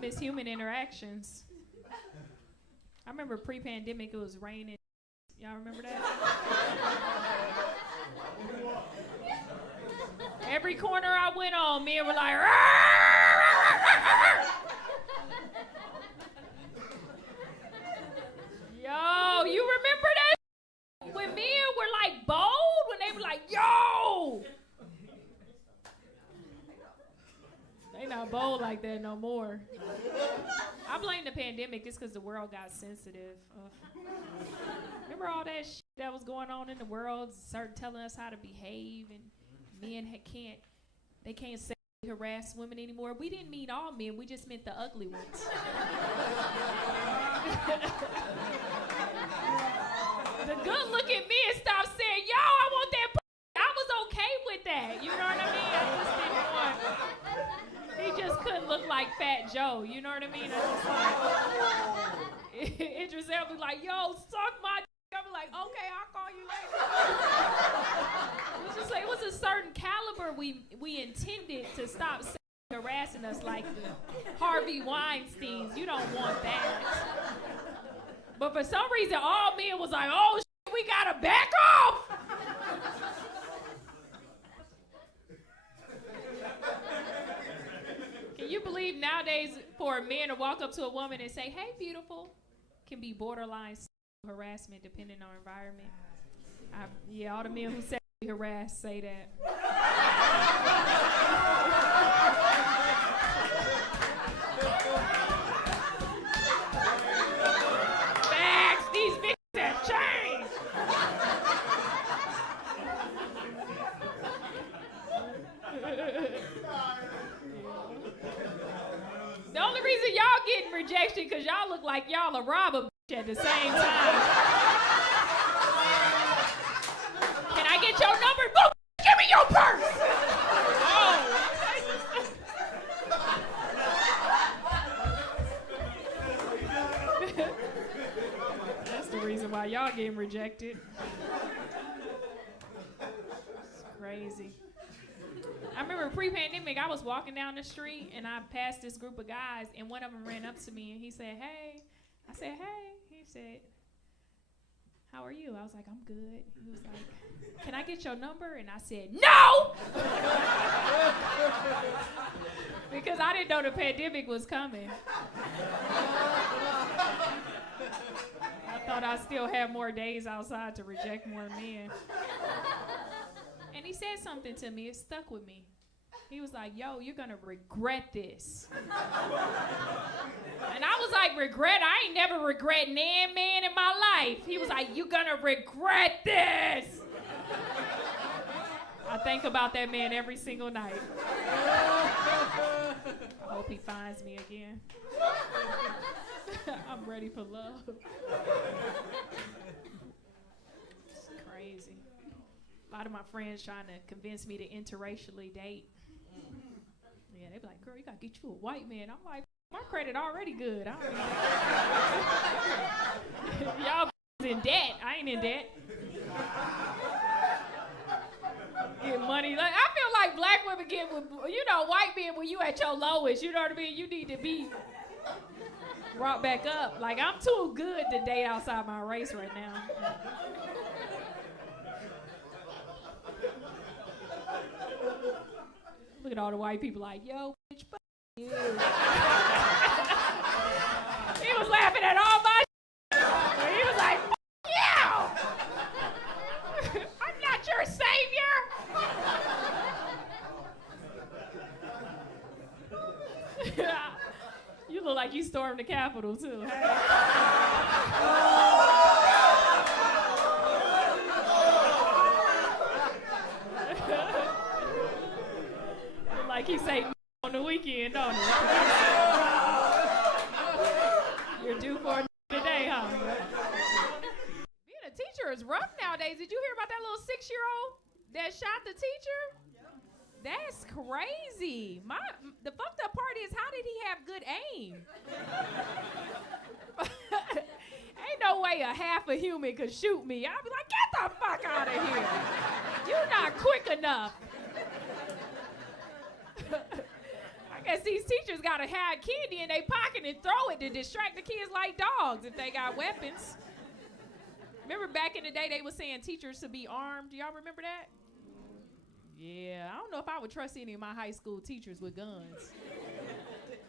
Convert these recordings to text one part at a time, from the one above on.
miss human interactions. I remember pre-pandemic, it was raining. Y'all remember that? Every corner I went on, men were like, "Rah, rah, rah, rah, rah." Yo, you remember that? When men were like bold, when they were like, yo. They not bold like that no more. I blame the pandemic just because the world got sensitive. Remember all that shit that was going on in the world, started telling us how to behave, and men can't sexually harass women anymore. We didn't mean all men, we just meant the ugly ones. The good looking men stopped saying, yo, I want that I was okay with that. You know what I mean? I just didn't want. He just couldn't look like Fat Joe. You know what I mean? I just like, Idris Elba be like, yo, suck my dick. I'm like, okay, I'll call you later. It was just like, it was a certain caliber we intended to stop harassing us like Harvey Weinsteins. You don't want that. But for some reason, all men was like, oh, shit, we gotta back off. Can you believe nowadays for a man to walk up to a woman and say, hey, beautiful, can be borderline harassment depending on environment? All the men who sexually harass say that. Facts, these bitches have changed. The only reason y'all getting rejection because y'all look like y'all a robber at the same time. Can I get your number? Boom! Give me your purse! That's the reason why y'all getting rejected. It's crazy. I remember pre-pandemic, I was walking down the street and I passed this group of guys and one of them ran up to me and he said, hey. I said, hey. He said, how are you? I was like, I'm good. He was like, can I get your number? And I said, no! Because I didn't know the pandemic was coming. I thought I still had more days outside to reject more men. And he said something to me, it stuck with me. He was like, yo, you're gonna regret this. And I was like, regret? I ain't never regret nan man in my life. He was like, you're gonna regret this. I think about that man every single night. I hope he finds me again. I'm ready for love. It's crazy. A lot of my friends trying to convince me to interracially date. Yeah, they be like, girl, you gotta get you a white man. I'm like, my credit already good. I don't need that. Y'all in debt. I ain't in debt. Get money. Like, I feel like black women get with, white men when you at your lowest. You know what I mean? You need to be brought back up. Like, I'm too good to date outside my race right now. Look at all the white people like, yo, bitch, fuck you. He was laughing at all my shit. He was like, fuck you. I'm not your savior. You look like you stormed the Capitol, too. Hey? Like he say on the weekend, don't he? You're due for a today, huh? Being a teacher is rough nowadays. Did you hear about that little 6-year-old that shot the teacher? That's crazy. The fucked up part is, how did he have good aim? Ain't no way a half a human could shoot me. I'd be like, get the fuck out of here. You're not quick enough. I guess these teachers got to hide candy in their pocket and throw it to distract the kids like dogs if they got weapons. Remember back in the day they were saying teachers to be armed? Do y'all remember that? Yeah, I don't know if I would trust any of my high school teachers with guns.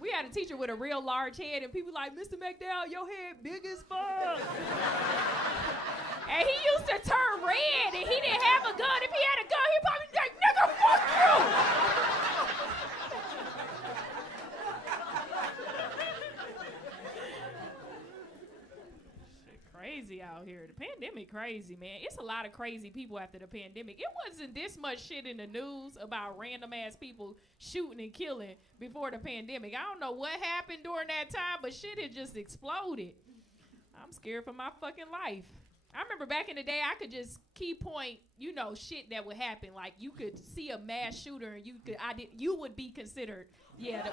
We had a teacher with a real large head, and people like, Mr. McDowell, your head big as fuck. And he used to turn red, and he didn't have a gun. If he had a gun, he'd probably be like, nigga, fuck you. Shit crazy out here. The pandemic crazy, man. It's a lot of crazy people after the pandemic. It wasn't this much shit in the news about random ass people shooting and killing before the pandemic. I don't know what happened during that time, but shit had just exploded. I'm scared for my fucking life. I remember back in the day, I could just key point, you know, shit that would happen. Like you could see a mass shooter and you would be considered, yeah.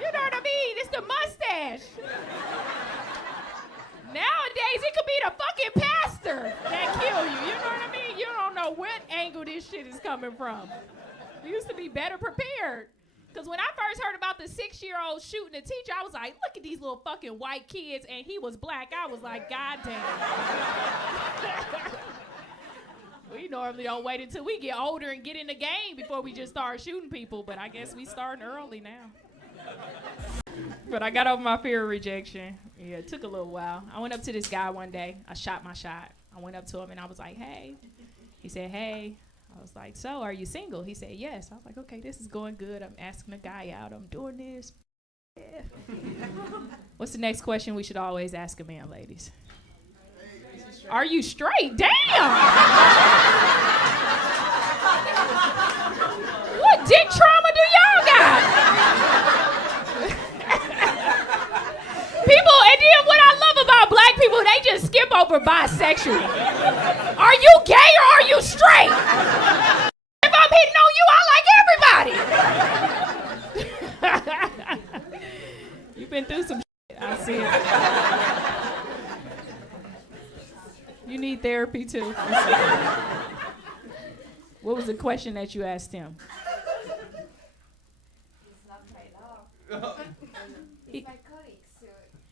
You know what I mean? It's the mustache. Nowadays, it could be the fucking pastor that kill you. You know what I mean? You don't know what angle this shit is coming from. We used to be better prepared. Because when I first heard about the 6-year-old shooting a teacher, I was like, look at these little fucking white kids, and he was black. I was like, God damn. We normally don't wait until we get older and get in the game before we just start shooting people, but I guess we starting early now. But I got over my fear of rejection. Yeah, it took a little while. I went up to this guy one day. I shot my shot. I went up to him, and I was like, hey. He said, hey. I was like, so are you single? He said, yes. I was like, okay, this is going good. I'm asking a guy out. I'm doing this. Yeah. What's the next question we should always ask a man, ladies? Are you straight? Damn! What dick trauma do y'all got? People, and then what I love about black people, they just skip over bisexual. Are you gay or are you straight? If I'm hitting on you, I like everybody. You've been through some shit. I see it. You need therapy too. What was the question that you asked him? It's not my love. It's my colleagues.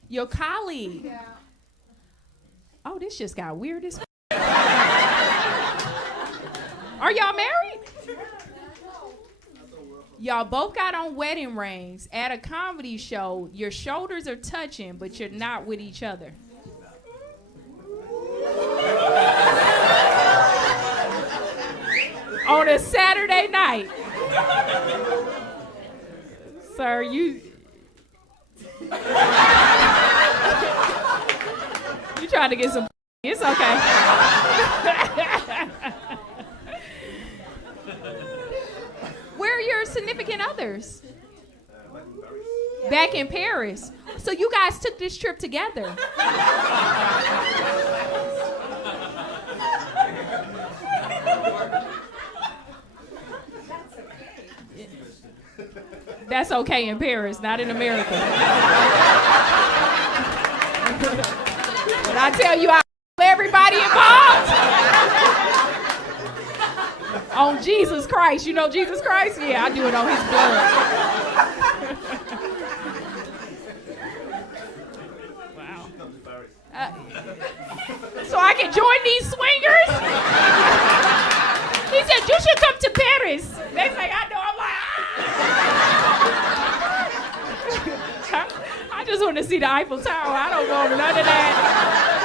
Your colleague? Yeah. Oh, this just got weird as Are y'all married? Y'all both got on wedding rings at a comedy show. Your shoulders are touching, but you're not with each other. On a Saturday night. Sir, you trying to get some it's okay. Where are your significant others? Back in Paris. So you guys took this trip together. That's okay in Paris, not in America. But I tell you, I everybody involved on Jesus Christ. You know Jesus Christ? Yeah, I do it on his blood. Wow. So I can join these swingers? He said, you should come to Paris. They say, I know. I'm like, I just want to see the Eiffel Tower. I don't want none of that.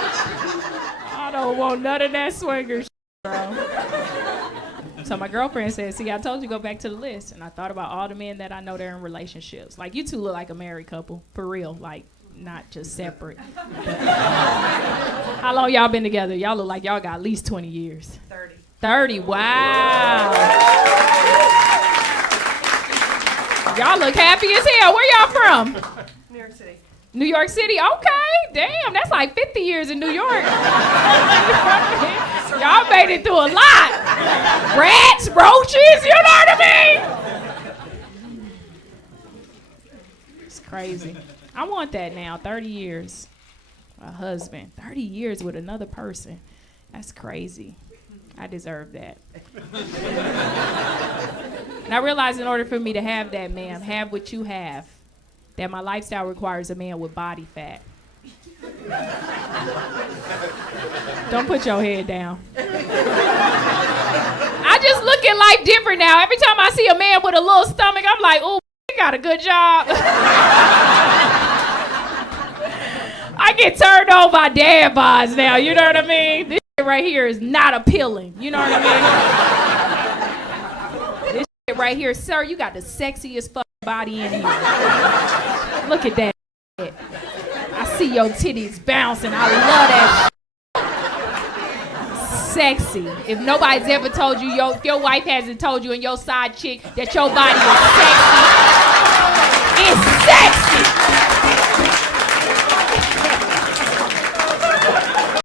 I don't want none of that swinger shit, bro. So my girlfriend said, see, I told you go back to the list. And I thought about all the men that I know that are in relationships. Like, you two look like a married couple, for real. Like, not just separate. How long y'all been together? Y'all look like y'all got at least 20 years. 30. 30, wow. Y'all look happy as hell. Where y'all from? New York City. New York City? Okay. Damn, that's like 50 years in New York. Y'all made it through a lot. Rats, roaches, you know what I mean? It's crazy. I want that now, 30 years. A husband, 30 years with another person. That's crazy. I deserve that. And I realized in order for me to have that, ma'am, have what you have, that my lifestyle requires a man with body fat. Don't put your head down. I just look at life different now. Every time I see a man with a little stomach, I'm like, ooh, he got a good job. I get turned on by dad bods now, you know what I mean? This shit right here is not appealing, you know what I mean? This shit right here, sir, you got the sexiest fucking body in here. Look at that shit. I see your titties bouncing, I love that shit. Sexy. If nobody's ever told you, if your wife hasn't told you and your side chick that your body is sexy,